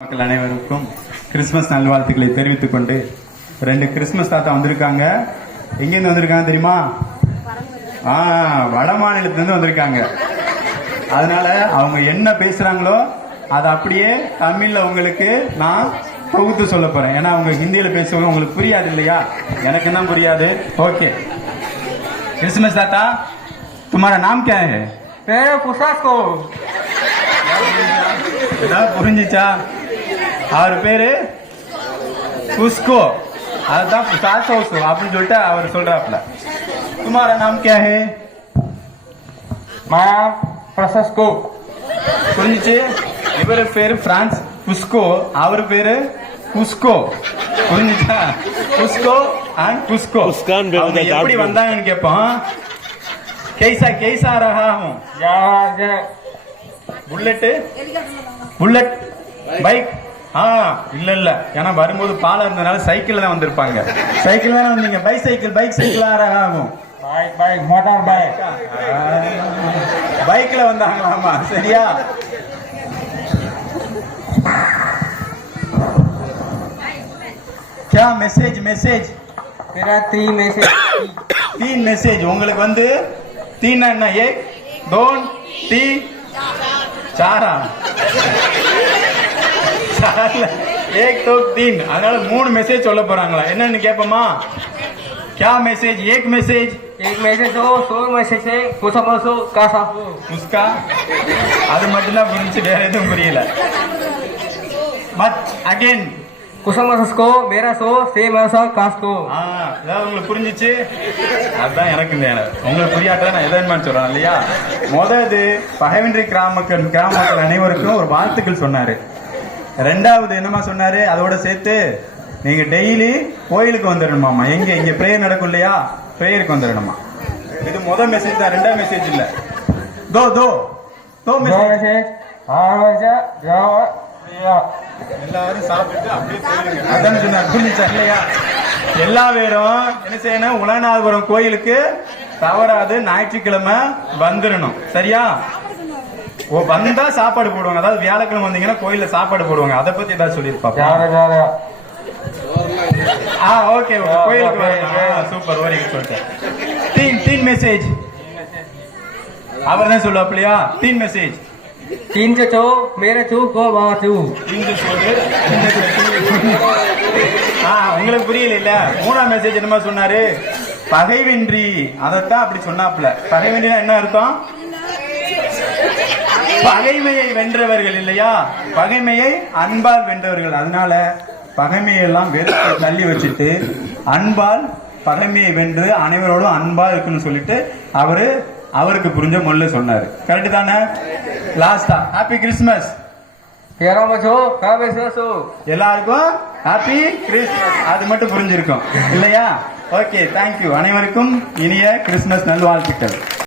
மக்கள் அனைவருக்கும் கிறிஸ்துமஸ் நல்வாழ்த்துக்களை தெரிவித்துக் கொண்டு 2 கிறிஸ்துமஸ் தாத்தா வந்திருக்காங்க. எங்கிருந்து வந்திருக்காங்க தெரியுமா? வட மாநிலத்திலிருந்து வந்திருக்காங்க. அதனால அவங்க என்ன பேசுறாங்களோ அதை அப்படியே தமிழ்ல உங்களுக்கு நான் தொகுத்து சொல்ல போறேன். ஏன்னா அவங்க ஹிந்தியில பேசுவாங்க, உங்களுக்கு புரியாது இல்லையா? எனக்கு என்ன புரியாது. ஓகே, கிறிஸ்துமஸ் தாத்தா तुम्हारा नाम क्या है? புரிஞ்சிச்சா? அவர் பேரு புஸ்கோ. அதுதான் அப்படின்னு சொல்லிட்டு அவர் சொல்றாப்ல. तुम्हारा नाम क्या है? माया प्रशस्को. புரிஞ்சிச்சு? இவரு பேரு பிரான்ஸ் புஸ்கோ, அவர் பேரு புஸ்கோ. புரிஞ்சிச்சா? புஸ்கோ அண்ட் புஸ்கோ எப்படி வந்தாங்கன்னு கேட்போம். कैसा कैसा रहा हूँ? புல்லட் பைக் இல்ல ஏன்னா வரும்போது பாலம் இருந்தனால சைக்கிள் தான் வந்திருப்பாங்க. சைக்கிள் தான் வந்தீங்க. பைக் சைக்கிள் ஆகும். मोटर बाइक பைக்ல வந்தாங்களாமா. சரியா? क्या मैसेज तेरा 3 मैसेज 3 मैसेज உங்களுக்கு வந்து 3 என்ன? 1 2 3 4 1 2 3. அதனால 3 மெசேஜ் சொல்ல போறாங்களா? என்னன்னு கேப்போமா? क्या मैसेज? एक मैसेज हो 100 मैसेज है पुसमसो कासा उसका அது மட்டும் தான் புரிஞ்சு, வேற எதுவும் புரியல. மத் அகைன் कुसमसको मेरा सो सेम ऐसा कास्को. அதாவது உங்களுக்கு புரிஞ்சிச்சு? அதுதான் எனக்கு உங்களுக்கு புரியாத நான் எதன்மான்னு சொல்றேன் இல்லையா? முதல்ல பகைவின்றி கிராம மக்கள் அனைவருக்கும் ஒரு வாழ்த்துக்கள் சொன்னாரு. 2வது என்னமா சொன்னாரு? அதோட சேர்த்து நீங்க டெய்லி கோயிலுக்கு வந்துடணுமாமா. இங்க பிரேயர் நடக்கும் இல்லையா? பிரேயருக்கு வந்துடணுமா. இது முதல் மெசேஜ் தான், 2வது மெசேஜ் இல்ல. दो மெசேஜ். எல்லாரும் சாப்பிட்டு அப்படியே போயிருங்க. அதான் சொன்னார். புரிஞ்சுச்சா இல்லையா? எல்லா பேரும் என்ன செய்யணும்? உலகநாதபுரம் கோயிலுக்கு தவறாது ஞாயிற்றுக்கிழமை வந்துடணும். சரியா? வந்தா சாப்பாடு போடுவாங்க. அதாவது வியாழக்கிழமை வந்தீங்கன்னா கோயில்ல சாப்பாடு போடுவாங்க. அதை பத்தி ஏதாவது சொல்லிருப்பாங்க. ஓகே, கோயிலுக்கு வரணும். Super, very good. சொல்லிட்டேன். 3 மெசேஜ் அவர் தான் சொல்லுவாப்லையா? 3 மெசேஜ். 3 से तो मेरे तू को बातू. உங்களுக்கு புரியல இல்ல? 3ஆம் மெசேஜ் என்னமா சொன்னாரு? பகைவென்றி. அதத்தான் அப்படி சொன்னாப்ல. பகைவென்றினா என்ன அர்த்தம்? பகைமையை வென்றவர்கள் இல்லையா? பகைமையை அன்பால் வென்றவர்கள். அதனால பகைமையெல்லாம் வெறுத்து தள்ளி வச்சுட்டு அன்பால் பகைமையை வென்று அனைவரோடும் அன்பா இருக்குன்னு சொல்லிட்டு அவருக்கு புரிஞ்ச மொழில சொன்னாரு. கரெக்ட் தானே? லாஸ்டா ஹாப்பி கிறிஸ்துமஸ். எல்லாருக்கும் ஹாப்பி கிறிஸ்துமஸ். அது மட்டும் புரிஞ்சிருக்கும் இல்லையா? Okay, thank you. அனைவருக்கும் இனிய கிறிஸ்துமஸ் நல்வாழ்த்துக்கள்.